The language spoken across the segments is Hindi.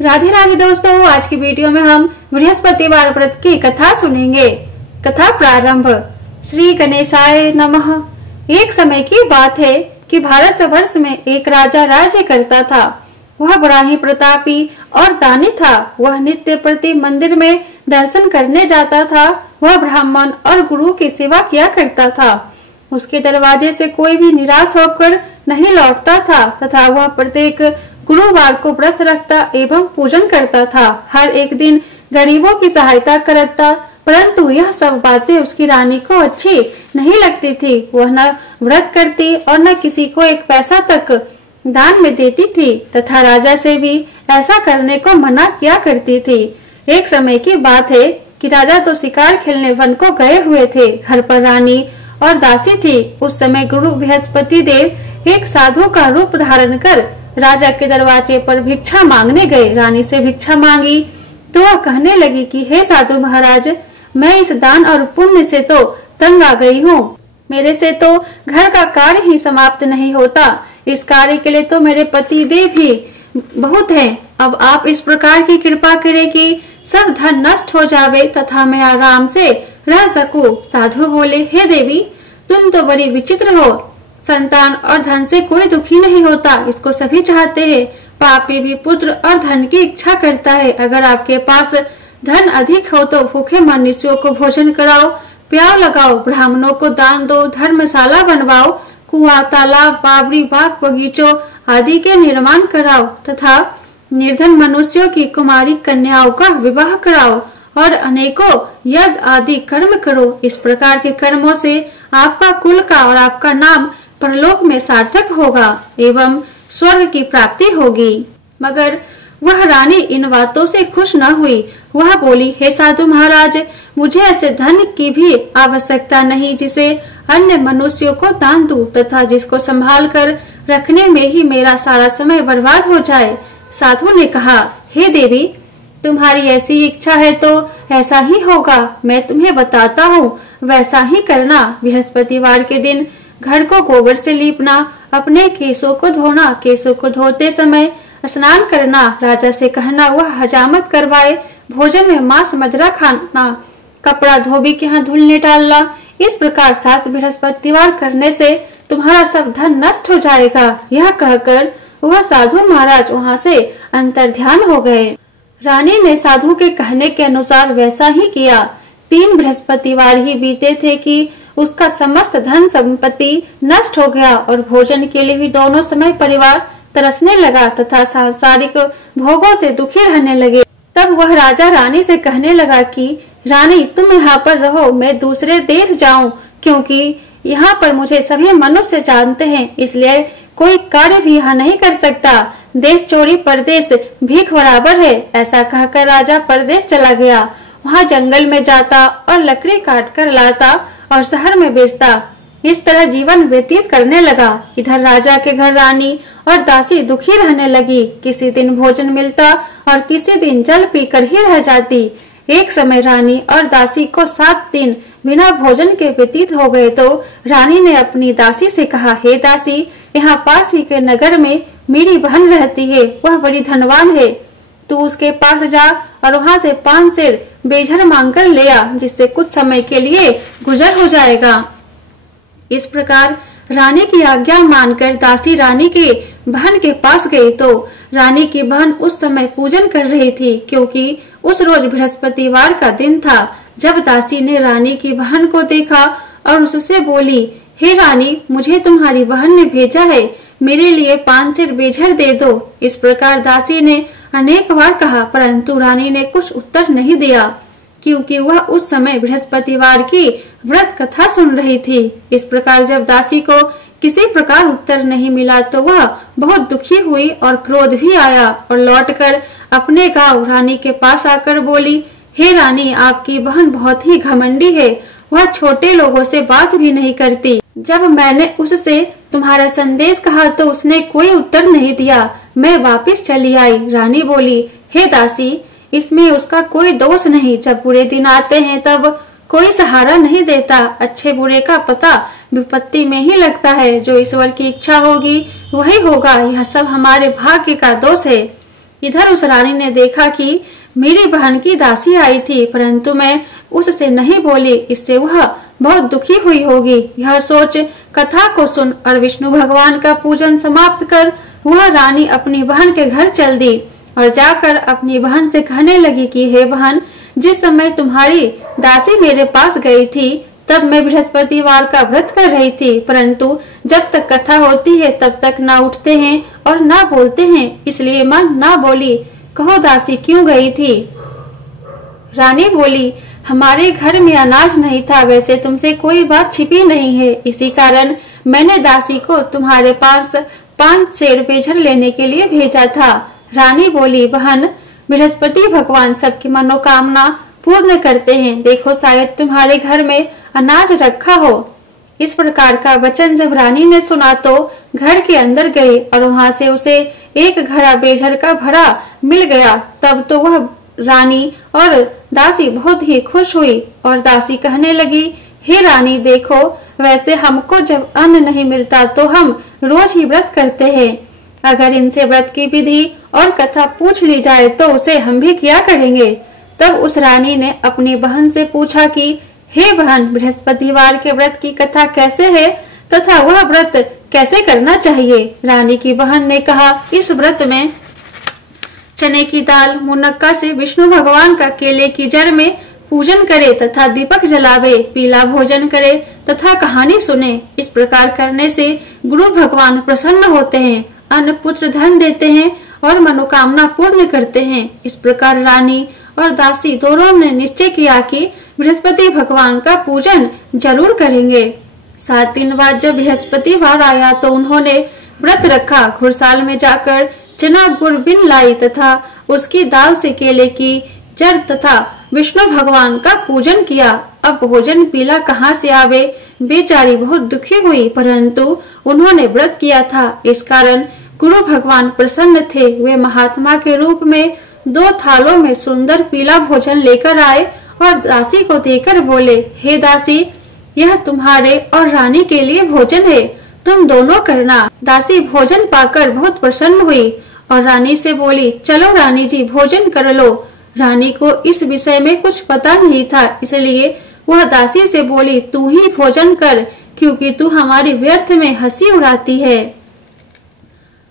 राधे राधे दोस्तों, आज की वीडियो में हम बृहस्पतिवार व्रत की कथा सुनेंगे। कथा प्रारंभ। श्री गणेशाय नमः। एक समय की बात है कि भारतवर्ष में एक राजा राज्य करता था। वह बड़ा ही प्रतापी और दानी था। वह नित्य प्रति मंदिर में दर्शन करने जाता था। वह ब्राह्मण और गुरु की सेवा किया करता था। उसके दरवाजे से कोई भी निराश होकर नहीं लौटता था तथा वह प्रत्येक गुरुवार को व्रत रखता एवं पूजन करता था। हर एक दिन गरीबों की सहायता करता, परंतु यह सब बातें उसकी रानी को अच्छी नहीं लगती थी। वह न व्रत करती और न किसी को एक पैसा तक दान में देती थी तथा राजा से भी ऐसा करने को मना किया करती थी। एक समय की बात है कि राजा तो शिकार खेलने वन को गए हुए थे। घर पर रानी और दासी थी। उस समय गुरु बृहस्पति देव एक साधु का रूप धारण कर राजा के दरवाजे पर भिक्षा मांगने गए। रानी से भिक्षा मांगी तो वह कहने लगी कि हे साधु महाराज, मैं इस दान और पुण्य से तो तंग आ गई हूँ। मेरे से तो घर का कार्य ही समाप्त नहीं होता। इस कार्य के लिए तो मेरे पति देव भी बहुत हैं। अब आप इस प्रकार की कृपा करें कि सब धन नष्ट हो जावे तथा मैं आराम से रह सकूं। साधु बोले, हे देवी, तुम तो बड़ी विचित्र हो। संतान और धन से कोई दुखी नहीं होता, इसको सभी चाहते हैं। पापी भी पुत्र और धन की इच्छा करता है। अगर आपके पास धन अधिक हो तो भूखे मनुष्यों को भोजन कराओ, प्याव लगाओ, ब्राह्मणों को दान दो, धर्मशाला बनवाओ, कुआं, तालाब, बावड़ी, बाग, बगीचों आदि के निर्माण कराओ तथा निर्धन मनुष्यों की कुमारी कन्याओं का विवाह कराओ और अनेकों यज्ञ आदि कर्म करो। इस प्रकार के कर्मों से आपका कुल का और आपका नाम परलोक में सार्थक होगा एवं स्वर्ग की प्राप्ति होगी। मगर वह रानी इन बातों से खुश न हुई। वह बोली, हे साधु महाराज, मुझे ऐसे धन की भी आवश्यकता नहीं जिसे अन्य मनुष्यों को दान दूं तथा जिसको संभाल कर रखने में ही मेरा सारा समय बर्बाद हो जाए। साधु ने कहा, हे देवी, तुम्हारी ऐसी इच्छा है तो ऐसा ही होगा। मैं तुम्हें बताता हूँ, वैसा ही करना। बृहस्पतिवार के दिन घर को गोबर से लीपना, अपने केसों को धोना, केसों को धोते समय स्नान करना, राजा से कहना वह हजामत करवाए, भोजन में मांस मदिरा खाना, कपड़ा धोबी के यहाँ धुलने डालना। इस प्रकार 7 बृहस्पतिवार करने से तुम्हारा सब धन नष्ट हो जाएगा। यह कहकर वह साधु महाराज वहाँ से अंतर्ध्यान हो गए। रानी ने साधु के कहने के अनुसार वैसा ही किया। 3 बृहस्पतिवार ही बीते थे कि उसका समस्त धन संपत्ति नष्ट हो गया और भोजन के लिए भी दोनों समय परिवार तरसने लगा तथा सांसारिक भोगों से दुखी रहने लगे। तब वह राजा रानी से कहने लगा कि रानी, तुम यहाँ पर रहो, मैं दूसरे देश जाऊं, क्योंकि यहाँ पर मुझे सभी मनुष्य जानते हैं, इसलिए कोई कार्य भी यहाँ नहीं कर सकता। देश चोरी परदेश भीख बराबर है। ऐसा कहकर राजा परदेश चला गया। वहाँ जंगल में जाता और लकड़ी काट कर लाता और शहर में बेचता। इस तरह जीवन व्यतीत करने लगा। इधर राजा के घर रानी और दासी दुखी रहने लगी। किसी दिन भोजन मिलता और किसी दिन जल पीकर ही रह जाती। एक समय रानी और दासी को 7 दिन बिना भोजन के व्यतीत हो गए तो रानी ने अपनी दासी से कहा, हे दासी, यहाँ पास ही के नगर में मेरी बहन रहती है। वह बड़ी धनवान है। तू उसके पास जा और वहाँ से 5 सेर बेझर मांग कर ले आ, जिससे कुछ समय के लिए गुजर हो जाएगा। इस प्रकार रानी की आज्ञा मानकर दासी रानी के बहन के पास गई तो रानी की बहन उस समय पूजन कर रही थी, क्योंकि उस रोज बृहस्पतिवार का दिन था। जब दासी ने रानी की बहन को देखा और उससे बोली, हे रानी, मुझे तुम्हारी बहन ने भेजा है, मेरे लिए 5 सेर बेझर दे दो। इस प्रकार दासी ने अनेक बार कहा, परंतु रानी ने कुछ उत्तर नहीं दिया, क्योंकि वह उस समय बृहस्पतिवार की व्रत कथा सुन रही थी। इस प्रकार जब दासी को किसी प्रकार उत्तर नहीं मिला तो वह बहुत दुखी हुई और क्रोध भी आया और लौटकर अपने गांव रानी के पास आकर बोली, हे रानी, आपकी बहन बहुत ही घमंडी है। वह छोटे लोगों से बात भी नहीं करती। जब मैंने उससे तुम्हारा संदेश कहा तो उसने कोई उत्तर नहीं दिया। मैं वापस चली आई। रानी बोली, हे दासी, इसमें उसका कोई दोष नहीं। जब बुरे दिन आते हैं तब कोई सहारा नहीं देता। अच्छे बुरे का पता विपत्ति में ही लगता है। जो ईश्वर की इच्छा होगी वही होगा। यह सब हमारे भाग्य का दोष है। इधर उस रानी ने देखा कि मेरी बहन की दासी आई थी, परंतु मैं उससे नहीं बोली, इससे वह बहुत दुखी हुई होगी। यह सोच कथा को सुन और विष्णु भगवान का पूजन समाप्त कर वह रानी अपनी बहन के घर चल दी और जाकर अपनी बहन से कहने लगी कि हे बहन, जिस समय तुम्हारी दासी मेरे पास गई थी तब मैं बृहस्पतिवार का व्रत कर रही थी, परंतु जब तक कथा होती है तब तक ना उठते हैं और ना बोलते हैं, इसलिए मां ना बोली। कहो दासी क्यों गई थी? रानी बोली, हमारे घर में अनाज नहीं था, वैसे तुमसे कोई बात छिपी नहीं है, इसी कारण मैंने दासी को तुम्हारे पास 5 सेर बेझर लेने के लिए भेजा था। रानी बोली, बहन, बृहस्पति भगवान सबकी मनोकामना पूर्ण करते हैं, देखो शायद तुम्हारे घर में अनाज रखा हो। इस प्रकार का वचन जब रानी ने सुना तो घर के अंदर गई और वहां से उसे एक घड़ा बेझर का भरा मिल गया। तब तो वह रानी और दासी बहुत ही खुश हुई और दासी कहने लगी, हे रानी देखो, वैसे हमको जब अन्न नहीं मिलता तो हम रोज ही व्रत करते हैं, अगर इनसे व्रत की विधि और कथा पूछ ली जाए तो उसे हम भी किया करेंगे। तब उस रानी ने अपनी बहन से पूछा कि हे बहन, बृहस्पतिवार के व्रत की कथा कैसे है तथा वह व्रत कैसे करना चाहिए? रानी की बहन ने कहा, इस व्रत में चने की दाल मुनक्का से विष्णु भगवान का केले की जड़ में पूजन करे तथा दीपक जलावे, पीला भोजन करे तथा कहानी सुने। इस प्रकार करने से गुरु भगवान प्रसन्न होते हैं, अन्न पुत्र धन देते हैं और मनोकामना पूर्ण करते हैं। इस प्रकार रानी और दासी दोनों ने निश्चय किया कि बृहस्पति भगवान का पूजन जरूर करेंगे। 7 दिन बाद जब बृहस्पतिवार आया तो उन्होंने व्रत रखा, घुड़साल में जाकर चना गुड़ बिन लाई तथा उसकी दाल से केले की जड़ तथा विष्णु भगवान का पूजन किया। अब भोजन पीला कहाँ से आवे? बेचारी बहुत दुखी हुई, परंतु उन्होंने व्रत किया था, इस कारण गुरु भगवान प्रसन्न थे। वे महात्मा के रूप में 2 थालों में सुंदर पीला भोजन लेकर आए और दासी को देकर बोले, हे दासी, यह तुम्हारे और रानी के लिए भोजन है, तुम दोनों करना। दासी भोजन पाकर बहुत प्रसन्न हुई और रानी से बोली, चलो रानी जी भोजन कर लो। रानी को इस विषय में कुछ पता नहीं था, इसलिए वह दासी से बोली, तू ही भोजन कर, क्योंकि तू हमारी व्यर्थ में हंसी उड़ाती है।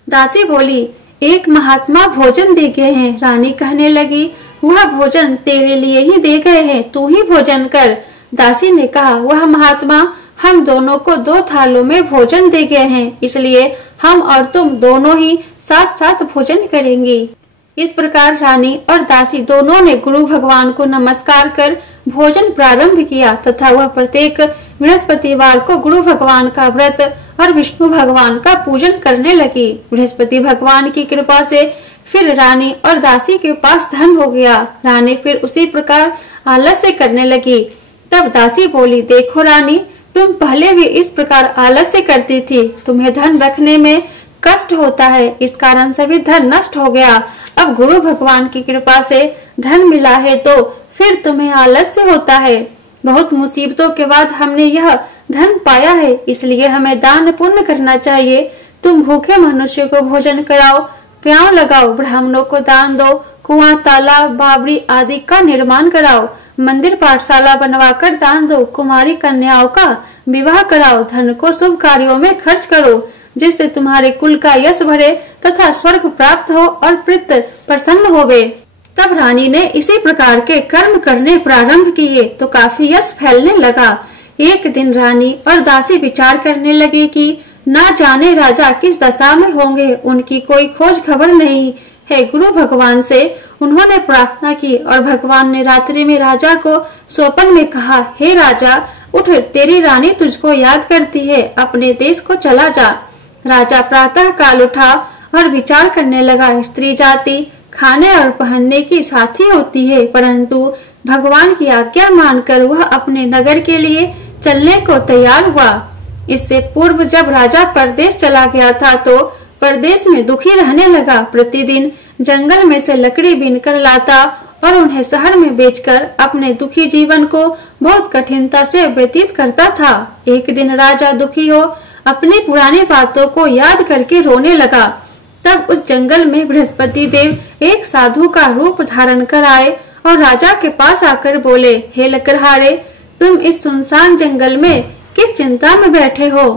दासी बोली, एक महात्मा भोजन दे गए हैं। रानी कहने लगी, वह भोजन तेरे लिए ही दे गए हैं, तू ही भोजन कर। दासी ने कहा, वह महात्मा हम दोनों को 2 थालों में भोजन दे गए हैं, इसलिए हम और तुम दोनों ही साथ साथ भोजन करेंगी। इस प्रकार रानी और दासी दोनों ने गुरु भगवान को नमस्कार कर भोजन प्रारंभ किया तथा वह प्रत्येक बृहस्पतिवार को गुरु भगवान का व्रत और विष्णु भगवान का पूजन करने लगी। बृहस्पति भगवान की कृपा से फिर रानी और दासी के पास धन हो गया। रानी फिर उसी प्रकार आलस्य करने लगी। तब दासी बोली, देखो रानी, तुम पहले भी इस प्रकार आलस्य करती थी, तुम्हें धन रखने में कष्ट होता है, इस कारण सभी धन नष्ट हो गया। अब गुरु भगवान की कृपा से धन मिला है तो फिर तुम्हें आलस्य होता है। बहुत मुसीबतों के बाद हमने यह धन पाया है, इसलिए हमें दान पुण्य करना चाहिए। तुम भूखे मनुष्य को भोजन कराओ, प्याव लगाओ, ब्राह्मणों को दान दो, कुआं, तालाब, बावड़ी आदि का निर्माण कराओ, मंदिर पाठशाला बनवाकर दान दो, कुमारी कन्याओं का विवाह कराओ, धन को शुभ कार्यों में खर्च करो, जिससे तुम्हारे कुल का यश बढ़े तथा स्वर्ग प्राप्त हो और पितृ प्रसन्न होवे। तब रानी ने इसी प्रकार के कर्म करने प्रारंभ किए तो काफी यश फैलने लगा। एक दिन रानी और दासी विचार करने लगी कि ना जाने राजा किस दशा में होंगे, उनकी कोई खोज खबर नहीं है। गुरु भगवान से उन्होंने प्रार्थना की और भगवान ने रात्रि में राजा को स्वप्न में कहा, हे राजा, उठ, तेरी रानी तुझको याद करती है, अपने देश को चला जा। राजा प्रातः काल उठा और विचार करने लगा, स्त्री जाति खाने और पहनने की साथी होती है, परंतु भगवान की आज्ञा मानकर वह अपने नगर के लिए चलने को तैयार हुआ। इससे पूर्व जब राजा परदेश चला गया था तो परदेश में दुखी रहने लगा। प्रतिदिन जंगल में से लकड़ी बीनकर लाता और उन्हें शहर में बेचकर अपने दुखी जीवन को बहुत कठिनता से व्यतीत करता था। एक दिन राजा दुखी हो अपनी पुरानी बातों को याद करके रोने लगा। तब उस जंगल में बृहस्पति देव एक साधु का रूप धारण कर आए और राजा के पास आकर बोले, हे लकड़हारे, तुम इस सुनसान जंगल में किस चिंता में बैठे हो,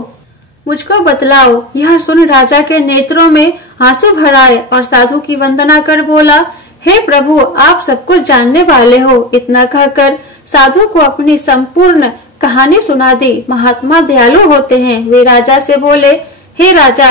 मुझको बतलाओ। यह सुन राजा के नेत्रों में आंसू भर आए और साधु की वंदना कर बोला, हे प्रभु, आप सब कुछ जानने वाले हो। इतना कहकर साधु को अपनी संपूर्ण कहानी सुना दी। महात्मा दयालु होते हैं। वे राजा से बोले, हे राजा,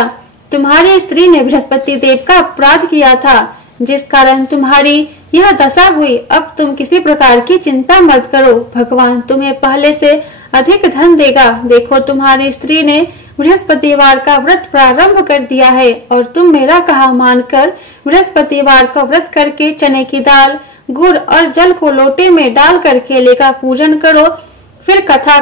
तुम्हारी स्त्री ने बृहस्पति देव का अपराध किया था, जिस कारण तुम्हारी यह दशा हुई। अब तुम किसी प्रकार की चिंता मत करो, भगवान तुम्हें पहले से अधिक धन देगा। देखो, तुम्हारी स्त्री ने बृहस्पतिवार का व्रत प्रारंभ कर दिया है और तुम मेरा कहा मानकर बृहस्पतिवार का व्रत करके चने की दाल, गुड़ और जल को लोटे में डालकर केले का पूजन करो। फिर कथा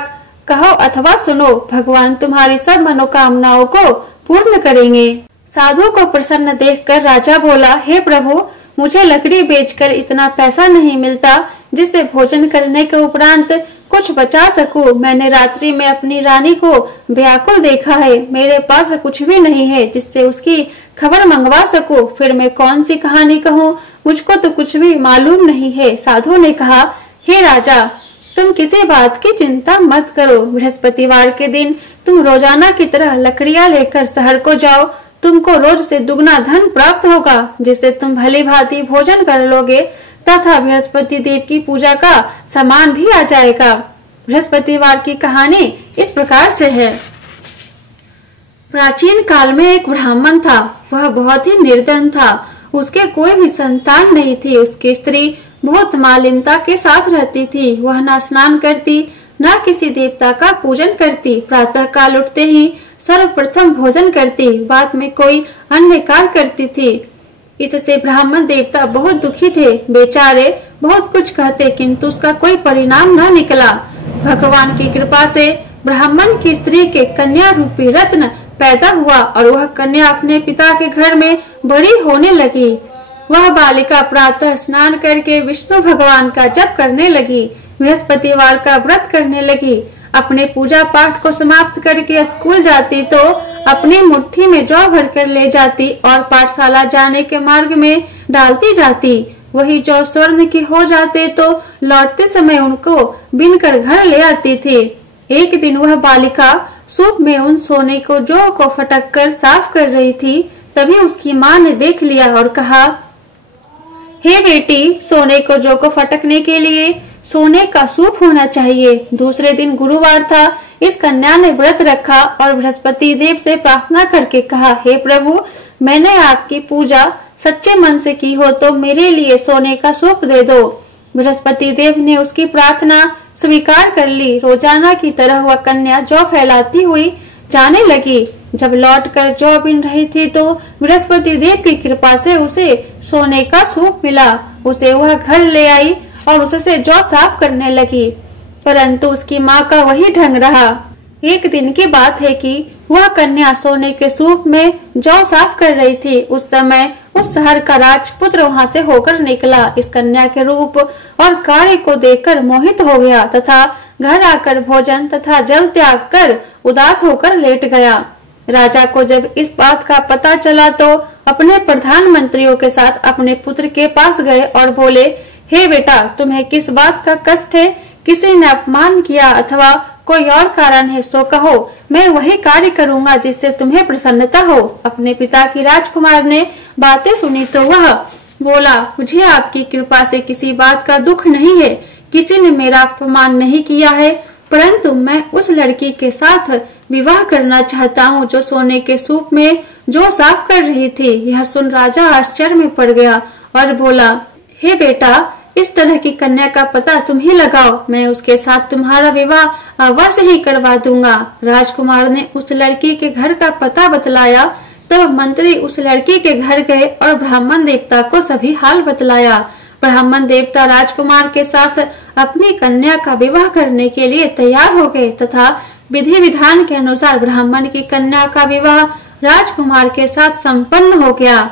कहो अथवा सुनो, भगवान तुम्हारी सब मनोकामनाओं को पूर्ण करेंगे। साधु को प्रसन्न देखकर राजा बोला, हे प्रभु, मुझे लकड़ी बेचकर इतना पैसा नहीं मिलता जिससे भोजन करने के उपरांत कुछ बचा सकूं। मैंने रात्रि में अपनी रानी को व्याकुल देखा है। मेरे पास कुछ भी नहीं है जिससे उसकी खबर मंगवा सकूं। फिर मैं कौन सी कहानी कहूँ, मुझको तो कुछ भी मालूम नहीं है। साधु ने कहा, हे राजा, तुम किसी बात की चिंता मत करो। बृहस्पतिवार के दिन तुम रोजाना की तरह लकड़ियां लेकर शहर को जाओ। तुमको रोज से दुगना धन प्राप्त होगा, जिससे तुम भली भांति भोजन कर लोगे तथा बृहस्पति देव की पूजा का सामान भी आ जाएगा। बृहस्पतिवार की कहानी इस प्रकार से है। प्राचीन काल में एक ब्राह्मण था। वह बहुत ही निर्धन था। उसके कोई भी संतान नहीं थी। उसकी स्त्री बहुत मालिनता के साथ रहती थी। वह न स्नान करती, न किसी देवता का पूजन करती। प्रातः काल उठते ही सर्वप्रथम भोजन करती, बाद में कोई अन्य कार्य करती थी। इससे ब्राह्मण देवता बहुत दुखी थे। बेचारे बहुत कुछ कहते, किंतु उसका कोई परिणाम न निकला। भगवान की कृपा से ब्राह्मण की स्त्री के कन्या रूपी रत्न पैदा हुआ और वह कन्या अपने पिता के घर में बड़ी होने लगी। वह बालिका प्रातः स्नान करके विष्णु भगवान का जप करने लगी, बृहस्पतिवार का व्रत करने लगी। अपने पूजा पाठ को समाप्त करके स्कूल जाती तो अपनी मुट्ठी में जौ भर कर ले जाती और पाठशाला जाने के मार्ग में डालती जाती। वही जौ स्वर्ण की हो जाते तो लौटते समय उनको बीन कर घर ले आती थी। एक दिन वह बालिका सूप में उन सोने को जौ को फटक कर साफ कर रही थी। तभी उसकी माँ ने देख लिया और कहा, हे बेटी, सोने को जौ को फटकने के लिए सोने का सूप होना चाहिए। दूसरे दिन गुरुवार था। इस कन्या ने व्रत रखा और बृहस्पति देव से प्रार्थना करके कहा, हे प्रभु, मैंने आपकी पूजा सच्चे मन से की हो तो मेरे लिए सोने का सूप दे दो। बृहस्पति देव ने उसकी प्रार्थना स्वीकार कर ली। रोजाना की तरह वह कन्या जौ फैलाती हुई जाने लगी। जब लौटकर जौ बीन रही थी तो बृहस्पति देव की कृपा से उसे सोने का सूप मिला। उसे वह घर ले आई और उससे जौ साफ करने लगी, परंतु उसकी माँ का वही ढंग रहा। एक दिन की बात है कि वह कन्या सोने के सूप में जौ साफ कर रही थी। उस समय उस शहर का राजपुत्र वहाँ से होकर निकला। इस कन्या के रूप और कार्य को देखकर मोहित हो गया तथा घर आकर भोजन तथा जल त्याग कर उदास होकर लेट गया। राजा को जब इस बात का पता चला तो अपने प्रधानमंत्रियों के साथ अपने पुत्र के पास गए और बोले, हे बेटा, तुम्हें किस बात का कष्ट है? किसी ने अपमान किया अथवा कोई और कारण है सो कहो, मैं वही कार्य करूँगा जिससे तुम्हें प्रसन्नता हो। अपने पिता की राजकुमार ने बातें सुनी तो वह बोला, मुझे आपकी कृपा से किसी बात का दुख नहीं है। किसी ने मेरा अपमान नहीं किया है, परंतु मैं उस लड़की के साथ विवाह करना चाहता हूँ जो सोने के सूप में जो साफ कर रही थी। यह सुन राजा आश्चर्य में पड़ गया और बोला, हे बेटा, इस तरह की कन्या का पता तुम ही लगाओ, मैं उसके साथ तुम्हारा विवाह अवश्य ही करवा दूंगा। राजकुमार ने उस लड़की के घर का पता बतलाया। तब मंत्री उस लड़की के घर गए और ब्राह्मण देवता को सभी हाल बतलाया। ब्राह्मण देवता राजकुमार के साथ अपनी कन्या का विवाह करने के लिए तैयार हो गए तथा विधि विधान के अनुसार ब्राह्मण की कन्या का विवाह राजकुमार के साथ संपन्न हो गया।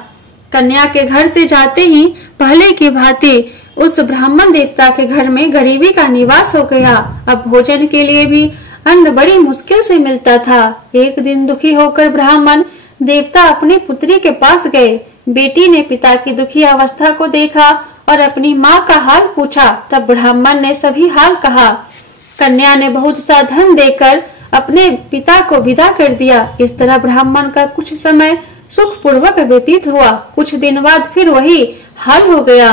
कन्या के घर से जाते ही पहले की भांति उस ब्राह्मण देवता के घर में गरीबी का निवास हो गया। अब भोजन के लिए भी अन्न बड़ी मुश्किल से मिलता था। एक दिन दुखी होकर ब्राह्मण देवता अपनी पुत्री के पास गए। बेटी ने पिता की दुखी अवस्था को देखा और अपनी माँ का हाल पूछा। तब ब्राह्मण ने सभी हाल कहा। कन्या ने बहुत सा धन देकर अपने पिता को विदा कर दिया। इस तरह ब्राह्मण का कुछ समय सुख पूर्वक व्यतीत हुआ। कुछ दिन बाद फिर वही हाल हो गया।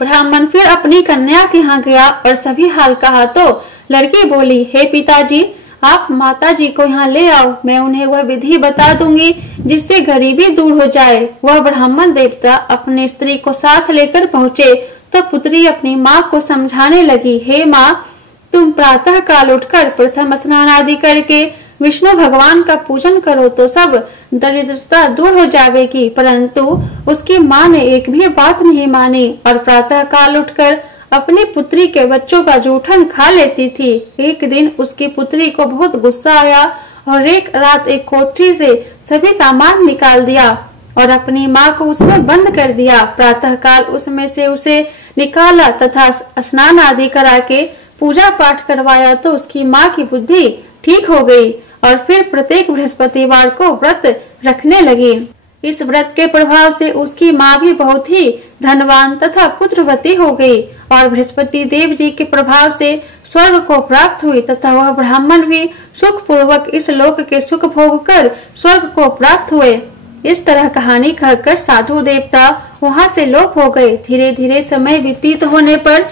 ब्राह्मण फिर अपनी कन्या के यहाँ गया और सभी हाल कहा तो लड़की बोली, हे पिताजी, आप माताजी को यहाँ ले आओ, मैं उन्हें वह विधि बता दूंगी जिससे गरीबी दूर हो जाए। वह ब्राह्मण देवता अपनी स्त्री को साथ लेकर पहुँचे तो पुत्री अपनी माँ को समझाने लगी, हे माँ, तुम प्रातः काल उठकर प्रथम स्नान आदि करके विष्णु भगवान का पूजन करो तो सब दरिद्रता दूर हो जाएगी। परंतु उसकी माँ ने एक भी बात नहीं मानी और प्रातः काल उठकर अपनी पुत्री के बच्चों का जूठन खा लेती थी। एक दिन उसकी पुत्री को बहुत गुस्सा आया और एक रात एक कोठरी से सभी सामान निकाल दिया और अपनी माँ को उसमें बंद कर दिया। प्रातः काल उसमें से उसे निकाला तथा स्नान आदि करा के पूजा पाठ करवाया तो उसकी माँ की बुद्धि ठीक हो गई और फिर प्रत्येक बृहस्पतिवार को व्रत रखने लगी। इस व्रत के प्रभाव से उसकी माँ भी बहुत ही धनवान तथा पुत्रवती हो गई और बृहस्पति देव जी के प्रभाव से स्वर्ग को प्राप्त हुई तथा वह ब्राह्मण भी सुख पूर्वक इस लोक के सुख भोग कर स्वर्ग को प्राप्त हुए। इस तरह कहानी कहकर साधु देवता वहाँ से लोप हो गए। धीरे धीरे समय व्यतीत होने पर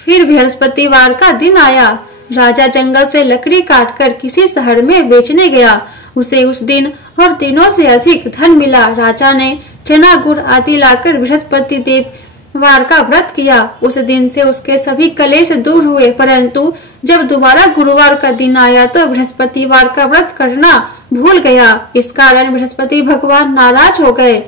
फिर बृहस्पतिवार का दिन आया। राजा जंगल से लकड़ी काटकर किसी शहर में बेचने गया। उसे उस दिन और दिनों से अधिक धन मिला। राजा ने चना गुड़ आदि लाकर बृहस्पति देववार का व्रत किया। उस दिन से उसके सभी कलेश दूर हुए। परंतु जब दोबारा गुरुवार का दिन आया तो बृहस्पतिवार का व्रत करना भूल गया। इस कारण बृहस्पति भगवान नाराज हो गए।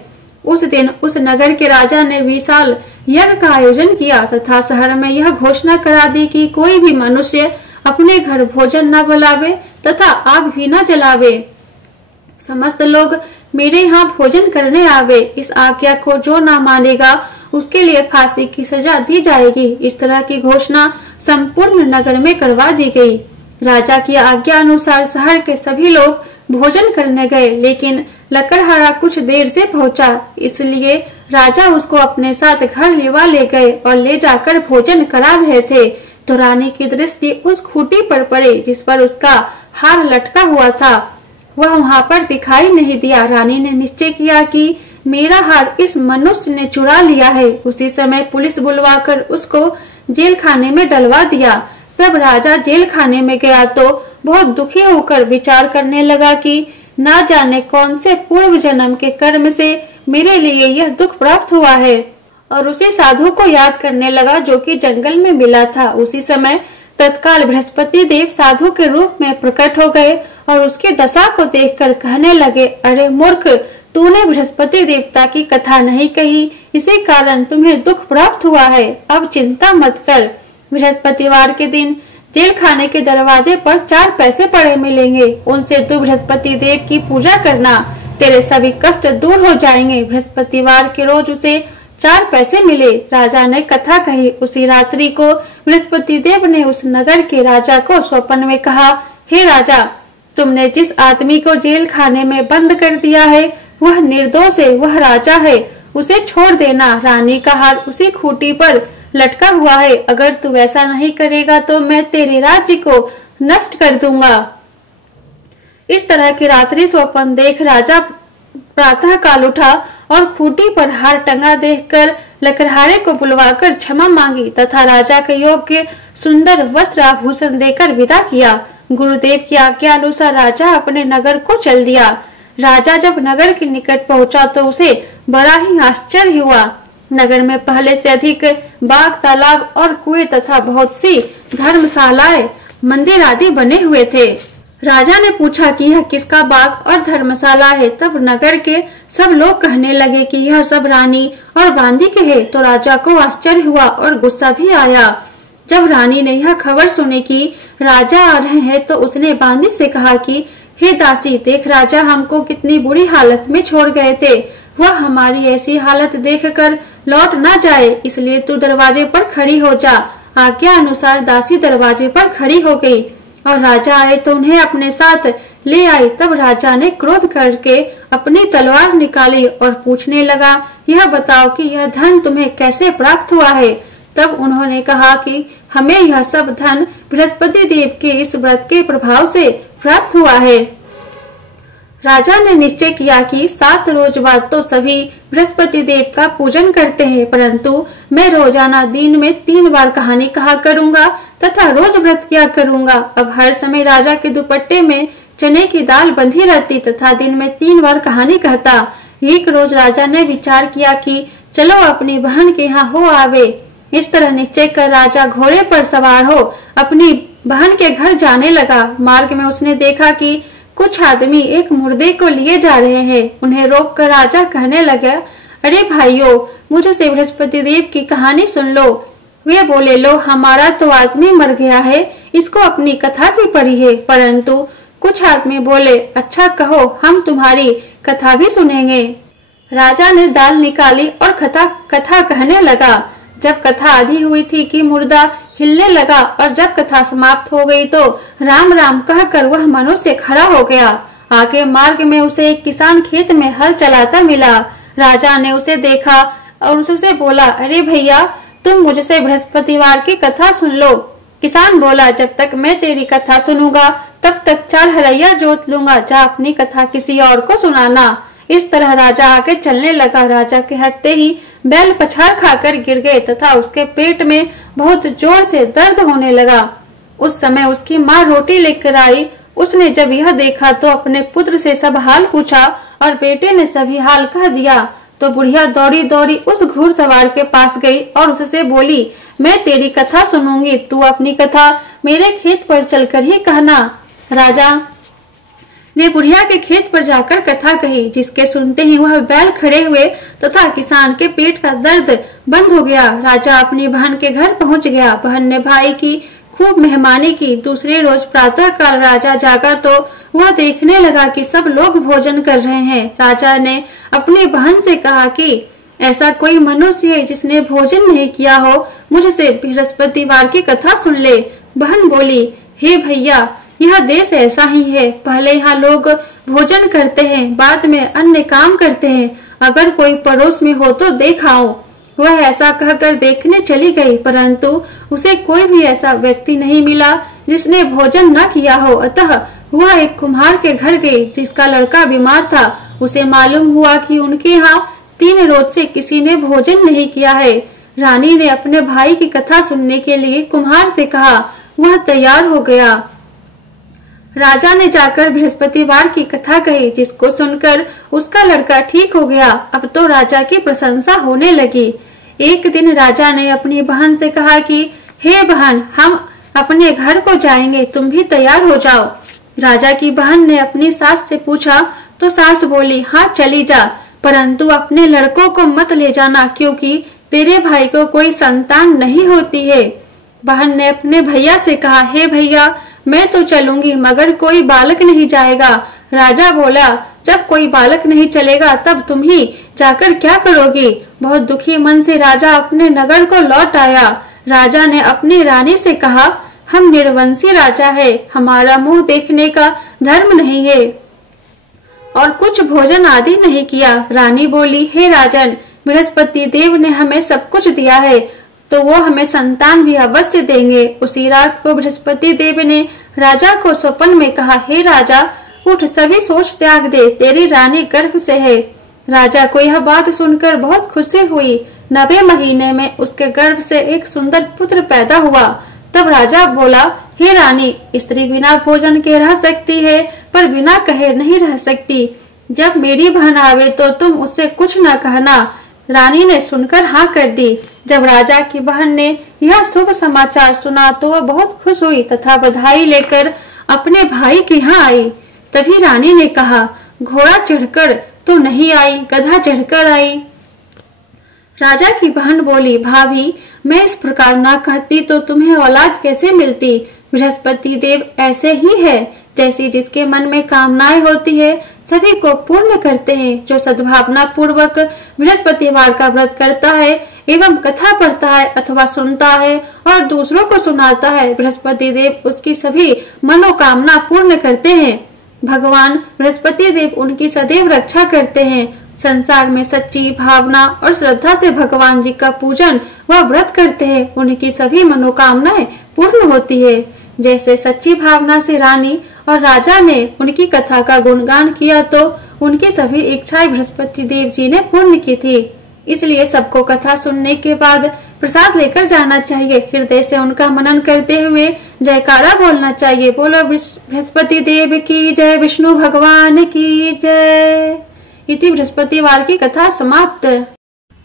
उस दिन उस नगर के राजा ने विशाल यज्ञ का आयोजन किया तथा शहर में यह घोषणा करा दी कि कोई भी मनुष्य अपने घर भोजन न बनावे तथा आग भी न जलावे। समस्त लोग मेरे यहाँ भोजन करने आवे। इस आज्ञा को जो न मानेगा उसके लिए फांसी की सजा दी जाएगी। इस तरह की घोषणा संपूर्ण नगर में करवा दी गई। राजा की आज्ञा अनुसार शहर के सभी लोग भोजन करने गए, लेकिन लकड़हारा कुछ देर से पहुंचा, इसलिए राजा उसको अपने साथ घर लेवा ले गए और ले जाकर भोजन करा रहे थे तो रानी की दृष्टि उस खूंटी पर पड़े जिस पर उसका हार लटका हुआ था। वह वहां पर दिखाई नहीं दिया। रानी ने निश्चय किया कि मेरा हार इस मनुष्य ने चुरा लिया है। उसी समय पुलिस बुलवाकर उसको जेल खाने में डलवा दिया। तब राजा जेल खाने में गया तो बहुत दुखी होकर विचार करने लगा कि ना जाने कौन से पूर्व जन्म के कर्म से मेरे लिए यह दुख प्राप्त हुआ है और उसी साधु को याद करने लगा जो कि जंगल में मिला था। उसी समय तत्काल बृहस्पति देव साधु के रूप में प्रकट हो गए और उसकी दशा को देखकर कहने लगे, अरे मूर्ख, तूने बृहस्पति देवता की कथा नहीं कही, इसी कारण तुम्हें दुख प्राप्त हुआ है। अब चिंता मत कर। बृहस्पतिवार के दिन जेल खाने के दरवाजे पर 4 पैसे पड़े मिलेंगे, उनसे तू बृहस्पति देव की पूजा करना, तेरे सभी कष्ट दूर हो जाएंगे। बृहस्पतिवार के रोज उसे 4 पैसे मिले। राजा ने कथा कही। उसी रात्रि को बृहस्पति देव ने उस नगर के राजा को स्वप्न में कहा, हे राजा, तुमने जिस आदमी को जेल खाने में बंद कर दिया है वह निर्दोष है, वह राजा है, उसे छोड़ देना। रानी का हार उसी खूंटी पर लटका हुआ है। अगर तू वैसा नहीं करेगा तो मैं तेरे राज्य को नष्ट कर दूंगा। इस तरह की रात्रि स्वप्न देख राजा प्रातः काल उठा और खूंटी पर हार टंगा देखकर लकड़हारे को बुलवाकर क्षमा मांगी तथा राजा के योग्य सुंदर वस्त्र आभूषण देकर विदा किया। गुरुदेव की आज्ञा अनुसार राजा अपने नगर को चल दिया। राजा जब नगर के निकट पहुंचा तो उसे बड़ा ही आश्चर्य हुआ। नगर में पहले से अधिक बाग, तालाब और कुएं तथा बहुत सी धर्मशालाएं, मंदिर आदि बने हुए थे। राजा ने पूछा कि यह किसका बाग और धर्मशाला है। तब नगर के सब लोग कहने लगे कि यह सब रानी और बांदी के है। तो राजा को आश्चर्य हुआ और गुस्सा भी आया। जब रानी ने यह खबर सुनी कि राजा आ रहे हैं तो उसने बांदी से कहा कि हे दासी, देख राजा हमको कितनी बुरी हालत में छोड़ गए थे। वह हमारी ऐसी हालत देखकर लौट ना जाए, इसलिए तू दरवाजे पर खड़ी हो जा। आज्ञा अनुसार दासी दरवाजे पर खड़ी हो गई और राजा आए तो उन्हें अपने साथ ले आई। तब राजा ने क्रोध करके अपनी तलवार निकाली और पूछने लगा, यह बताओ कि यह धन तुम्हें कैसे प्राप्त हुआ है। तब उन्होंने कहा कि हमें यह सब धन बृहस्पति देव के इस व्रत के प्रभाव से प्राप्त हुआ है। राजा ने निश्चय किया कि 7 रोज बाद तो सभी बृहस्पति देव का पूजन करते हैं, परंतु मैं रोजाना दिन में 3 बार कहानी कहा करूंगा तथा रोज व्रत किया करूंगा। अब हर समय राजा के दुपट्टे में चने की दाल बंधी रहती तथा दिन में 3 बार कहानी कहता। एक रोज राजा ने विचार किया कि चलो अपनी बहन के यहाँ हो आवे। इस तरह निश्चय कर राजा घोड़े पर सवार हो अपनी बहन के घर जाने लगा। मार्ग में उसने देखा कि कुछ आदमी एक मुर्दे को लिए जा रहे हैं। उन्हें रोककर राजा कहने लगा, अरे भाइयों, मुझसे बृहस्पति देव की कहानी सुन लो। वे बोले, लो हमारा तो आदमी मर गया है, इसको अपनी कथा भी पढ़ी है। परंतु कुछ आदमी बोले, अच्छा कहो, हम तुम्हारी कथा भी सुनेंगे। राजा ने दाल निकाली और कथा कहने लगा। जब कथा आधी हुई थी कि मुर्दा हिलने लगा और जब कथा समाप्त हो गई तो राम राम कहकर वह मनुष्य खड़ा हो गया। आगे मार्ग में उसे एक किसान खेत में हल चलाता मिला। राजा ने उसे देखा और उससे बोला, अरे भैया, तुम मुझसे बृहस्पतिवार की कथा सुन लो। किसान बोला, जब तक मैं तेरी कथा सुनूंगा तब तक 4 हरैया जोत लूंगा, जा अपनी कथा किसी और को सुनाना। इस तरह राजा आगे चलने लगा। राजा के हटते ही बैल पछाड़ खाकर गिर गए तथा उसके पेट में बहुत जोर से दर्द होने लगा। उस समय उसकी माँ रोटी लेकर आई। उसने जब यह देखा तो अपने पुत्र से सब हाल पूछा और बेटे ने सभी हाल कह दिया। तो बुढ़िया दौड़ी दौड़ी उस घुड़सवार के पास गई और उससे बोली, मैं तेरी कथा सुनूंगी, तू अपनी कथा मेरे खेत पर चलकर ही कहना। राजा ने बुढ़िया के खेत पर जाकर कथा कही, जिसके सुनते ही वह बैल खड़े हुए तथा किसान के पेट का दर्द बंद हो गया। राजा अपनी बहन के घर पहुंच गया। बहन ने भाई की खूब मेहमानी की। दूसरे रोज प्रातः काल राजा जागा तो वह देखने लगा कि सब लोग भोजन कर रहे हैं। राजा ने अपनी बहन से कहा कि ऐसा कोई मनुष्य है जिसने भोजन नहीं किया हो, मुझसे बृहस्पतिवार की कथा सुन ले। बहन बोली, हे भैया, यह देश ऐसा ही है, पहले यहाँ लोग भोजन करते हैं, बाद में अन्य काम करते हैं। अगर कोई पड़ोस में हो तो देख आओ। वह ऐसा कहकर देखने चली गई, परंतु उसे कोई भी ऐसा व्यक्ति नहीं मिला जिसने भोजन न किया हो। अतः वह एक कुम्हार के घर गई जिसका लड़का बीमार था। उसे मालूम हुआ कि उनके यहाँ 3 रोज से किसी ने भोजन नहीं किया है। रानी ने अपने भाई की कथा सुनने के लिए कुम्हार से कहा। वह तैयार हो गया। राजा ने जाकर बृहस्पतिवार की कथा कही, जिसको सुनकर उसका लड़का ठीक हो गया। अब तो राजा की प्रशंसा होने लगी। एक दिन राजा ने अपनी बहन से कहा कि हे बहन, हम अपने घर को जाएंगे, तुम भी तैयार हो जाओ। राजा की बहन ने अपनी सास से पूछा तो सास बोली, हाँ चली जा, परंतु अपने लड़कों को मत ले जाना, क्योंकि तेरे भाई को कोई संतान नहीं होती है। बहन ने अपने भैया से कहा, हे भैया, मैं तो चलूंगी मगर कोई बालक नहीं जाएगा। राजा बोला, जब कोई बालक नहीं चलेगा तब तुम ही जाकर क्या करोगी। बहुत दुखी मन से राजा अपने नगर को लौट आया। राजा ने अपनी रानी से कहा, हम निर्वंशी राजा है, हमारा मुंह देखने का धर्म नहीं है और कुछ भोजन आदि नहीं किया। रानी बोली, हे राजन, बृहस्पति देव ने हमें सब कुछ दिया है तो वो हमें संतान भी अवश्य देंगे। उसी रात को बृहस्पति देव ने राजा को स्वप्न में कहा, हे राजा, उठ, सभी सोच त्याग दे, तेरी रानी गर्भ से है। राजा को यह बात सुनकर बहुत खुशी हुई। 90 महीने में उसके गर्भ से एक सुंदर पुत्र पैदा हुआ। तब राजा बोला, हे रानी, स्त्री बिना भोजन के रह सकती है पर बिना कहे नहीं रह सकती। जब मेरी बहन आवे तो तुम उससे कुछ न कहना। रानी ने सुनकर हाँ कर दी। जब राजा की बहन ने यह शुभ समाचार सुना तो वह बहुत खुश हुई तथा बधाई लेकर अपने भाई के यहाँ आई। तभी रानी ने कहा, घोड़ा चढ़कर तो नहीं आई, गधा चढ़कर आई। राजा की बहन बोली, भाभी, मैं इस प्रकार ना कहती तो तुम्हें औलाद कैसे मिलती। बृहस्पति देव ऐसे ही है, जैसी जिसके मन में कामनाएं होती है सभी को पूर्ण करते हैं। जो सद्भावना पूर्वक बृहस्पतिवार का व्रत करता है एवं कथा पढ़ता है अथवा सुनता है और दूसरों को सुनाता है, बृहस्पति देव उसकी सभी मनोकामना पूर्ण करते हैं। भगवान बृहस्पति देव उनकी सदैव रक्षा करते हैं। संसार में सच्ची भावना और श्रद्धा से भगवान जी का पूजन व व्रत करते हैं, उनकी सभी मनोकामनाएं पूर्ण होती है। जैसे सच्ची भावना से रानी और राजा ने उनकी कथा का गुणगान किया तो उनकी सभी इच्छाएं बृहस्पति देव जी ने पूर्ण की थी। इसलिए सबको कथा सुनने के बाद प्रसाद लेकर जाना चाहिए। हृदय से उनका मनन करते हुए जयकारा बोलना चाहिए। बोलो बृहस्पति देव की जय, विष्णु भगवान की जय। इति बृहस्पतिवार की कथा समाप्त।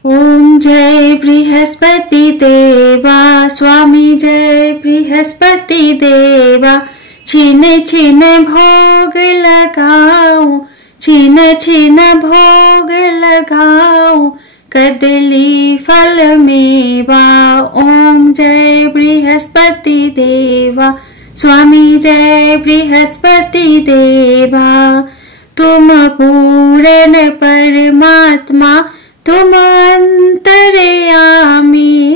ओम जय बृहस्पति देवा, स्वामी जय बृहस्पति देवा। छिन छिन भोग लगाऊं, छिन छिन भोग लगाऊं, कदली फल मेवा। ओम जय बृहस्पति देवा, स्वामी जय बृहस्पति देवा। तुम पूर्ण परमात्मा, तुम अंतर्यामी,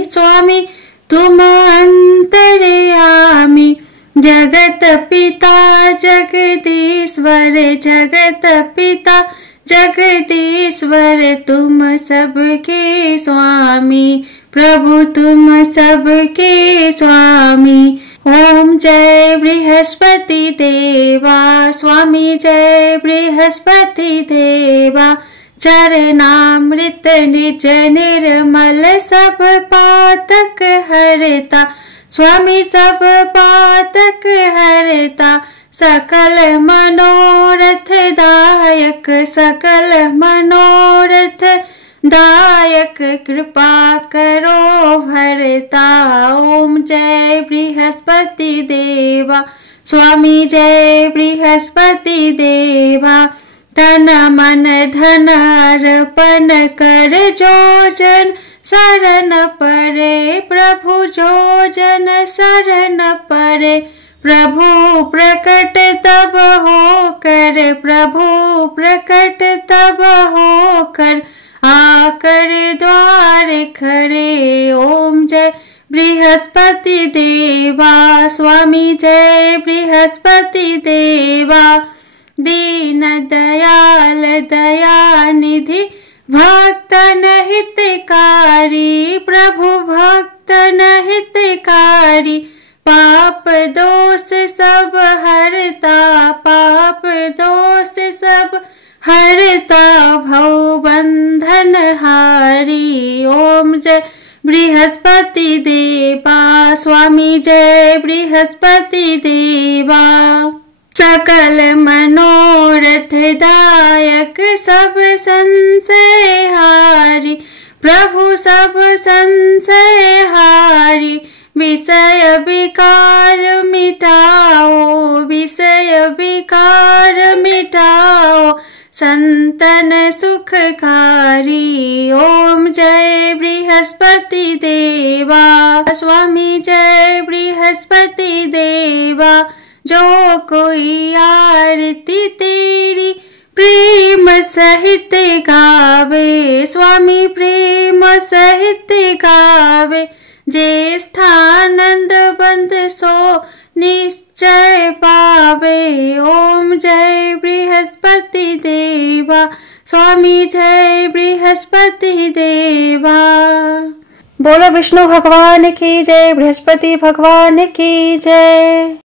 स्वामी तुम अंतर्यामी। जगत पिता जगदीश्वर, जगत पिता जगदीश्वर, तुम सबके स्वामी, प्रभु तुम सबके स्वामी। ओम जय बृहस्पति देवा, स्वामी जय बृहस्पति देवा। चरणामृत निज निर्मल, सब पातक हरता, स्वामी सब पातक हरता। सकल मनोरथ दायक, सकल मनोरथ दायक, कृपा करो भरता। ओम जय बृहस्पति देवा, स्वामी जय बृहस्पति देवा। तन मन धन अर्पण कर, जो जन शरण परे, प्रभु जो जन शरण परे। प्रभु प्रकट तब होकर, प्रभु प्रकट तब होकर, आकर द्वार खड़े। ओम जय बृहस्पति देवा, स्वामी जय बृहस्पति देवा। दीन दयाल दयानिधि, भक्तन हितकारी, प्रभु भक्तन हितकारी। पाप दोष सब हरता, पाप दोष सब हरता, भव बंधन हारी। ओम जय बृहस्पति देवा, स्वामी जय बृहस्पति देवा। सकल मनोरथ दायक, सब संशय हारी, प्रभु सब संशय हारी। विषय विकार मिटाओ, विषय विकार मिटाओ, संतन सुखकारी। ओम जय बृहस्पति देवा, स्वामी जय बृहस्पति देवा। जो कोई आरती तेरी प्रेम सहित गावे, स्वामी प्रेम सहित गावे। ज्येष्ठानंद बंद सो निश्चय पावे। ओम जय बृहस्पति देवा, स्वामी जय बृहस्पति देवा। बोलो विष्णु भगवान की जय, बृहस्पति भगवान की जय।